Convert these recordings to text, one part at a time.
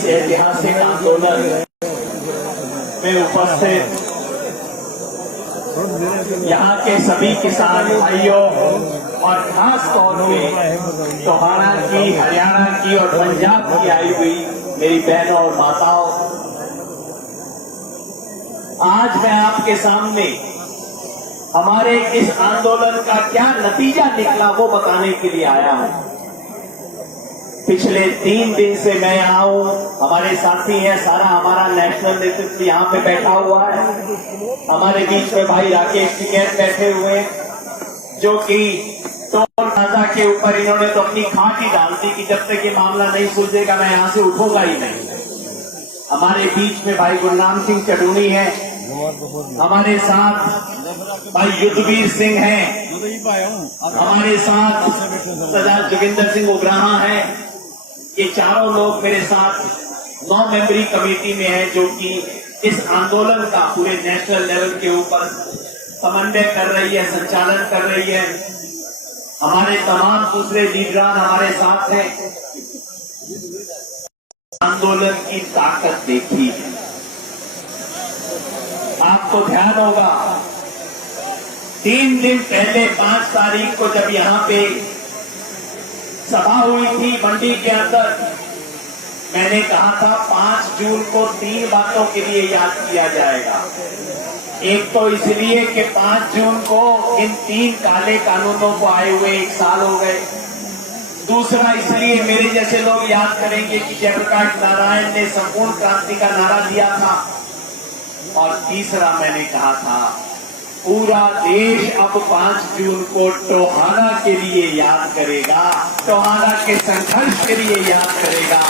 इस ऐतिहासिक आंदोलन में उपस्थित यहाँ के सभी किसान भाइयों और खास तौर पे टोहाना की, हरियाणा की और पंजाब की आई हुई मेरी बहनों और माताओं, आज मैं आपके सामने हमारे इस आंदोलन का क्या नतीजा निकला वो बताने के लिए आया हूं। पिछले 3 दिन से मैं यहाँ हूँ, हमारे साथी हैं, सारा हमारा नेशनल नेतृत्व यहाँ पे बैठा हुआ है। हमारे बीच में भाई राकेश टिकैत बैठे हुए हैं, जो कि टोल प्लाजा के ऊपर इन्होंने तो अपनी खाक ही डाल दी कि जब तक ये मामला नहीं सुलझेगा मैं यहाँ से उठूंगा ही नहीं। हमारे बीच में भाई गुरनाम सिंह चडूनी है, हमारे साथ भाई युद्धवीर सिंह हैं, हमारे साथ सरदार जोगिंदर सिंह उग्राहा है। ये चारों लोग मेरे साथ 9 मेंबरी कमेटी में है, जो कि इस आंदोलन का पूरे नेशनल लेवल के ऊपर समन्वय कर रही है, संचालन कर रही है। हमारे तमाम दूसरे लीडरान हमारे साथ हैं। आंदोलन की ताकत देखी है। आपको ध्यान होगा 3 दिन पहले 5 तारीख को जब यहाँ पे सभा हुई थी मंडी के अंदर, मैंने कहा था 5 जून को 3 बातों के लिए याद किया जाएगा। एक तो इसलिए कि 5 जून को इन 3 काले कानूनों को आए हुए 1 साल हो गए। दूसरा इसलिए मेरे जैसे लोग याद करेंगे कि जयप्रकाश नारायण ने संपूर्ण क्रांति का नारा दिया था। और तीसरा मैंने कहा था पूरा देश अब 5 जून को टोहाना के लिए याद करेगा, टोहाना के संघर्ष के लिए याद करेगा।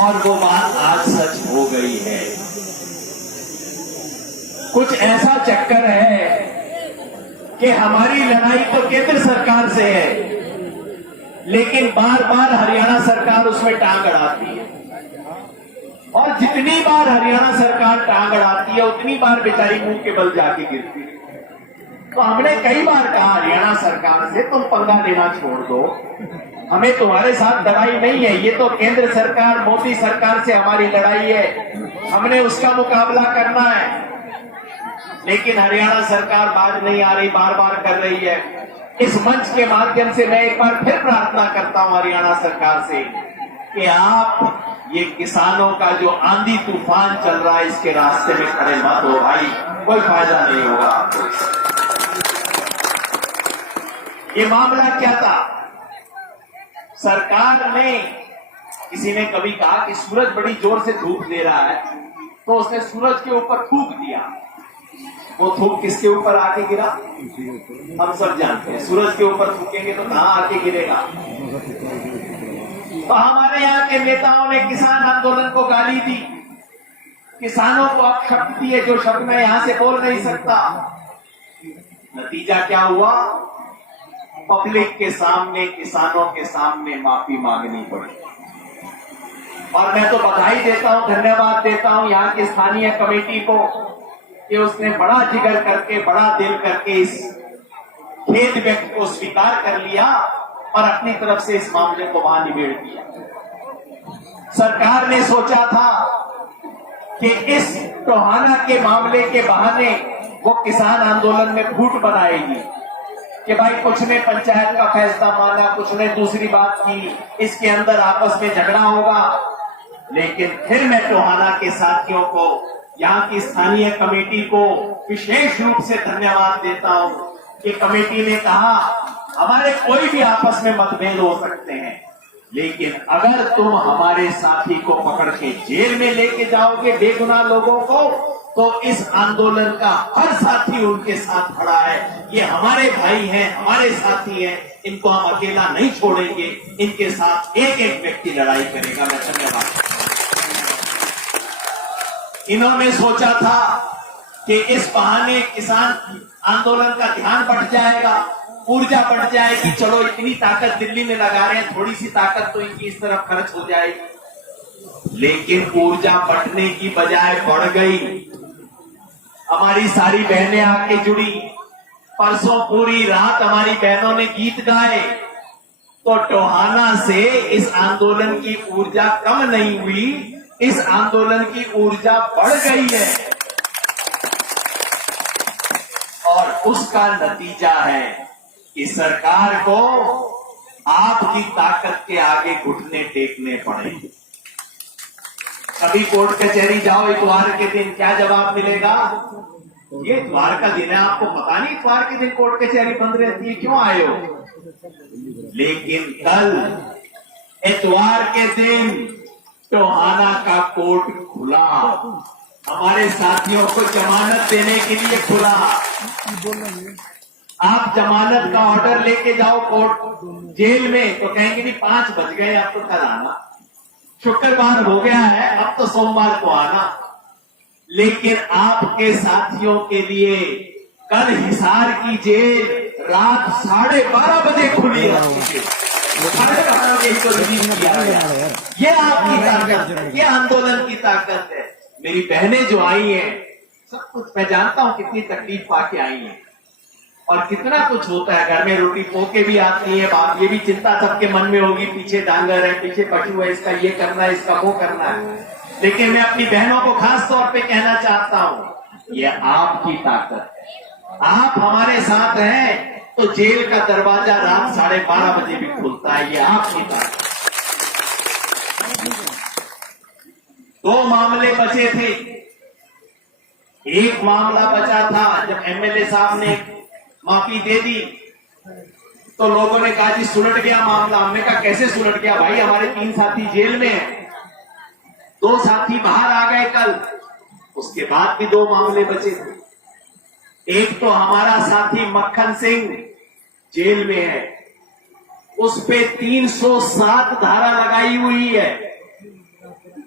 और वो बात आज सच हो गई है। कुछ ऐसा चक्कर है कि हमारी लड़ाई तो केंद्र सरकार से है, लेकिन बार बार हरियाणा सरकार उसमें टांग अड़ाती है। और जितनी बार हरियाणा सरकार टांग अड़ाती है उतनी बार बेचारी मुंह के बल जाके गिरती है। तो हमने कई बार कहा हरियाणा सरकार से तुम पंगा लेना छोड़ दो, हमें तुम्हारे साथ लड़ाई नहीं है, ये तो केंद्र सरकार मोदी सरकार से हमारी लड़ाई है, हमने उसका मुकाबला करना है। लेकिन हरियाणा सरकार बाज नहीं आ रही, बार बार कर रही है। इस मंच के माध्यम से मैं एक बार फिर प्रार्थना करता हूं हरियाणा सरकार से कि आप ये किसानों का जो आंधी तूफान चल रहा है इसके रास्ते में खड़े मत हो भाई, कोई फायदा नहीं होगा आपको। ये मामला क्या था? सरकार ने, किसी ने कभी कहा कि सूरज बड़ी जोर से धूप दे रहा है, तो उसने सूरज के ऊपर थूक दिया। वो थूक किसके ऊपर आके गिरा? हम सब जानते हैं, सूरज के ऊपर थूकेंगे तो कहां आके गिरेगा। तो हमारे यहाँ के नेताओं ने किसान आंदोलन को गाली दी, किसानों को अपशब्द दिए, जो शब्द मैं यहां से बोल नहीं सकता। नतीजा क्या हुआ? पब्लिक के सामने, किसानों के सामने माफी मांगनी पड़ी। और मैं तो बधाई देता हूं, धन्यवाद देता हूं यहाँ की स्थानीय कमेटी को कि उसने बड़ा जिगर करके, बड़ा दिल करके इस खेद व्यक्त को स्वीकार कर लिया और अपनी तरफ से इस मामले को वहां निबेड़ दिया। सरकार ने सोचा था कि इस टोहाना के मामले के बहाने वो किसान आंदोलन में फूट बनाएगी कि भाई कुछ ने पंचायत का फैसला माना, कुछ ने दूसरी बात की, इसके अंदर आपस में झगड़ा होगा। लेकिन फिर मैं टोहाना के साथियों को, यहाँ की स्थानीय कमेटी को विशेष रूप से धन्यवाद देता हूं कि कमेटी ने कहा हमारे कोई भी आपस में मतभेद हो सकते हैं, लेकिन अगर तुम हमारे साथी को पकड़ के जेल में लेके जाओगे बेगुनाह लोगों को, तो इस आंदोलन का हर साथी उनके साथ खड़ा है। ये हमारे भाई हैं, हमारे साथी हैं, इनको हम अकेला नहीं छोड़ेंगे, इनके साथ एक एक व्यक्ति लड़ाई करेगा। मैं धन्यवाद। इन्होंने सोचा था कि इस बहाने किसान आंदोलन का ध्यान बढ़ जाएगा, ऊर्जा बढ़ जाएगी, चलो इतनी ताकत दिल्ली में लगा रहे हैं, थोड़ी सी ताकत तो इनकी इस तरफ खर्च हो जाएगी। लेकिन ऊर्जा बढ़ने की बजाय बढ़ गई। हमारी सारी बहनें आके जुड़ी, परसों पूरी रात हमारी बहनों ने गीत गाए, तो टोहाना से इस आंदोलन की ऊर्जा कम नहीं हुई, इस आंदोलन की ऊर्जा बढ़ गई है। और उसका नतीजा है कि सरकार को आपकी ताकत के आगे घुटने टेकने पड़े। कभी कोर्ट कचहरी जाओ इतवार के दिन, क्या जवाब मिलेगा? ये इतवार का दिन है, आपको पता नहीं इतवार के दिन कोर्ट कचहरी बंद रहती है, क्यों आए हो? लेकिन कल इतवार के दिन टोहाना का कोर्ट खुला, हमारे साथियों को जमानत देने के लिए खुला। आप जमानत का ऑर्डर लेके जाओ कोर्ट जेल में तो कहेंगे नहीं 5 बज गए, अब तो कल आना, शुक्रवार हो गया है, अब तो सोमवार को आना। लेकिन आपके साथियों के लिए कल हिसार की जेल रात 12:30 बजे खुली है, 12:30 बजे इसको रिलीज किया गया। ये आपकी ताकत, ये आंदोलन की ताकत है। मेरी बहनें जो आई हैं, सब कुछ मैं जानता हूं कितनी तकलीफ पाके आई हैं और कितना कुछ होता है घर में, रोटी पोके भी आती है, बात ये भी चिंता सबके मन में होगी, पीछे डांगर है, पीछे पशु है, इसका ये करना है, इसका वो करना है। लेकिन मैं अपनी बहनों को खास तौर पे कहना चाहता हूं, ये आपकी ताकत है। आप हमारे साथ हैं तो जेल का दरवाजा रात 12:30 बजे भी खुलता है, ये आपकी ताकत। 2 मामले बचे थे, एक मामला बचा था जब एमएलए साहब ने माफी दे दी तो लोगों ने कहा जी सुलट गया मामला। हमने कहा कैसे सुलट गया भाई, हमारे 3 साथी जेल में हैं, 2 साथी बाहर आ गए कल, उसके बाद भी 2 मामले बचे थे। एक तो हमारा साथी मक्खन सिंह जेल में है, उस पे 307 धारा लगाई हुई है,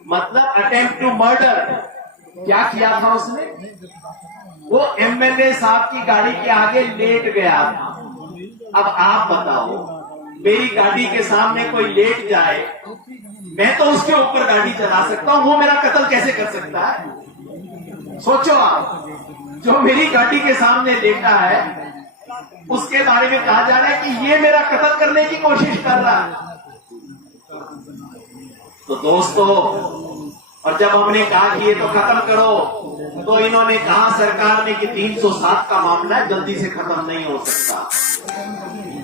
मतलब अटेम्प्ट टू मर्डर। क्या किया था उसने? वो एमएलए साहब की गाड़ी के आगे लेट गया था। अब आप बताओ, मेरी गाड़ी के सामने कोई लेट जाए, मैं तो उसके ऊपर गाड़ी चला सकता हूं, वो मेरा कत्ल कैसे कर सकता है? सोचो आप, जो मेरी गाड़ी के सामने लेटा है उसके बारे में कहा जा रहा है कि ये मेरा कत्ल करने की कोशिश कर रहा है। तो दोस्तों, और जब हमने कहा कि ये तो खत्म करो तो इन्होंने कहा सरकार ने कि 307 का मामला जल्दी से खत्म नहीं हो सकता।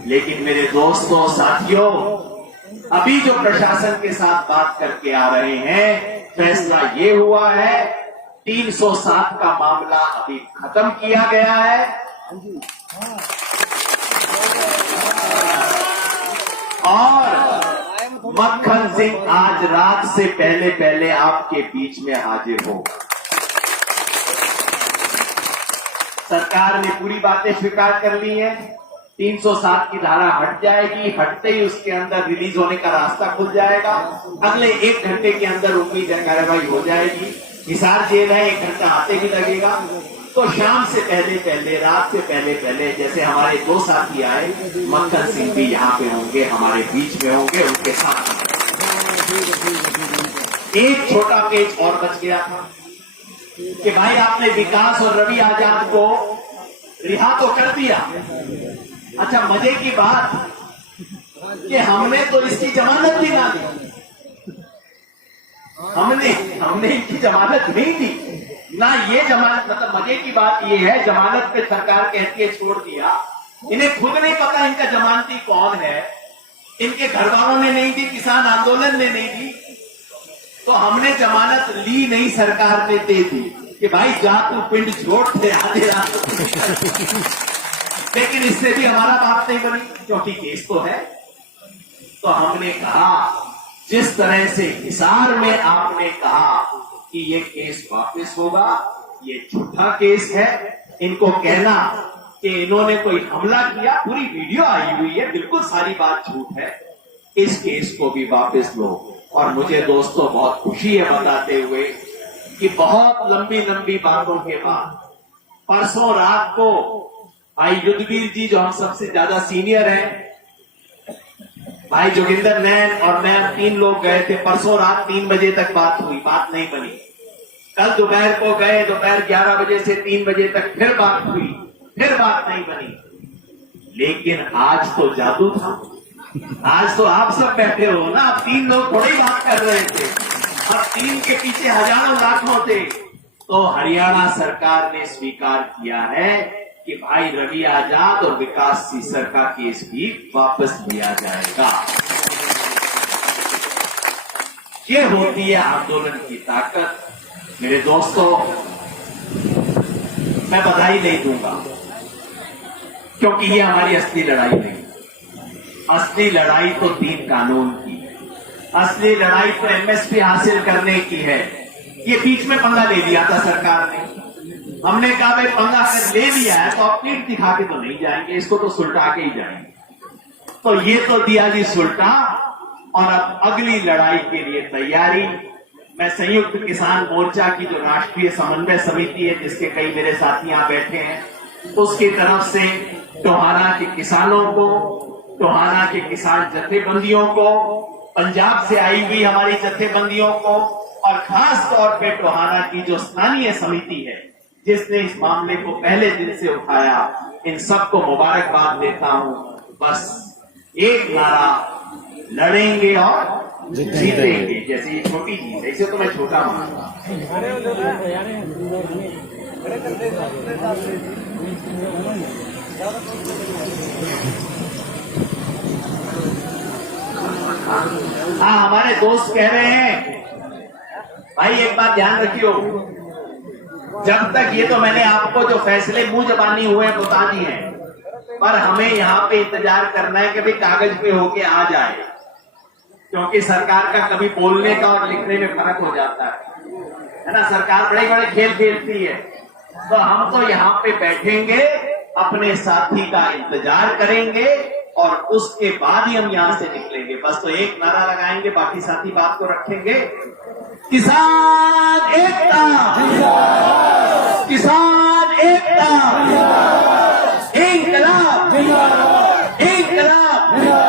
लेकिन मेरे दोस्तों साथियों, अभी जो प्रशासन के साथ बात करके आ रहे हैं, फैसला ये हुआ है 307 का मामला अभी खत्म किया गया है। और मक्खन सिंह आज रात से पहले पहले आपके बीच में हाजिर हो। सरकार ने पूरी बातें स्वीकार कर ली है, 307 की धारा हट जाएगी, हटते ही उसके अंदर रिलीज होने का रास्ता खुल जाएगा। अगले 1 घंटे के अंदर उम्मीद है कार्रवाई हो जाएगी। हिसार जेल है, 1 घंटा आते भी लगेगा। तो शाम से पहले पहले, रात से पहले पहले, जैसे हमारे 2 साथी आए, मक्खन सिंह भी यहाँ पे होंगे, हमारे बीच में होंगे, उनके साथ। एक छोटा पेच और बच गया था कि भाई आपने विकास और रवि आजाद को रिहा तो कर दिया। अच्छा, मजे की बात कि हमने तो इसकी जमानत भी ना दी, हमने इनकी जमानत नहीं दी ना। ये जमानत, मतलब मजे की बात ये है, जमानत पे सरकार कहती है छोड़ दिया, इन्हें खुद नहीं पता इनका जमानती कौन है, इनके घर वालों ने नहीं दी, किसान आंदोलन ने नहीं दी, तो हमने जमानत ली नहीं, सरकार ने दे दी कि भाई जा तू पिंड छोड़ दे आधे रात। लेकिन इससे भी हमारा बात नहीं बनी क्योंकि केस तो है। तो हमने कहा जिस तरह से हिसार में आपने कहा कि ये केस वापस होगा, ये झूठा केस है, इनको कहना कि इन्होंने कोई हमला किया, पूरी वीडियो आई हुई है, बिल्कुल सारी बात झूठ है, इस केस को भी वापस लो। और मुझे दोस्तों बहुत खुशी है बताते हुए कि बहुत लंबी लंबी बातों के बाद परसों रात को भाई युद्धवीर जी, जो हम सबसे ज्यादा सीनियर हैं, भाई जोगिंदर नैन और मैं, 3 लोग गए थे। परसों रात 3 बजे तक बात हुई, बात नहीं बनी। कल दोपहर को गए, दोपहर 11 बजे से 3 बजे तक फिर बात हुई, फिर बात नहीं बनी। लेकिन आज तो जादू था, आज तो आप सब बैठे हो ना, अब 3 लोग थोड़ी बात कर रहे थे, अब 3 के पीछे हजारों लाखों थे। तो हरियाणा सरकार ने स्वीकार किया है कि भाई रवि आजाद और विकास सीसर का केस भी वापस लिया जाएगा। ये होती है आंदोलन की ताकत। मेरे दोस्तों, मैं बधाई नहीं दूंगा क्योंकि ये हमारी असली लड़ाई नहीं। असली लड़ाई तो 3 कानून की, असली लड़ाई तो एमएसपी हासिल करने की है। ये बीच में पंगा ले लिया था सरकार ने। हमने कहा भाई पंगा अगर ले लिया है तो अब पीठ दिखा के तो नहीं जाएंगे, इसको तो सुलटा के ही जाएंगे। तो ये तो दिया जी सुलटा, और अब अगली लड़ाई के लिए तैयारी। मैं संयुक्त किसान मोर्चा की जो राष्ट्रीय समन्वय समिति है, जिसके कई मेरे साथी यहां बैठे हैं, उसकी तरफ से टोहाना के किसानों को, टोहाना के किसान जथेबंदियों को, पंजाब से आई हुई हमारी जथेबंदियों को, और खास तौर पे टोहाना की जो स्थानीय समिति है जिसने इस मामले को पहले दिन से उठाया, इन सबको मुबारकबाद देता हूं। बस एक नारा, लड़ेंगे और जीतेंगे। जैसे ये छोटी चीज है, इसे तो मैं छोटा मानता हूं। हाँ, हमारे दोस्त कह रहे हैं भाई एक बात ध्यान रखियो, जब तक ये तो मैंने आपको जो फैसले मुंह जबानी हुए बता दिए हैं, पर हमें यहाँ पे इंतजार करना है कि भाई कागज पे होके आ जाए, क्योंकि सरकार का कभी बोलने का और लिखने में फर्क हो जाता है ना। सरकार बड़े बड़े खेल खेलती है, तो हम तो यहाँ पे बैठेंगे, अपने साथी का इंतजार करेंगे और उसके बाद ही हम यहाँ से निकलेंगे। बस तो एक नारा लगाएंगे, बाकी साथी बात को रखेंगे। किसान एकता, किसान एकता, इंकलाब, इंकलाब।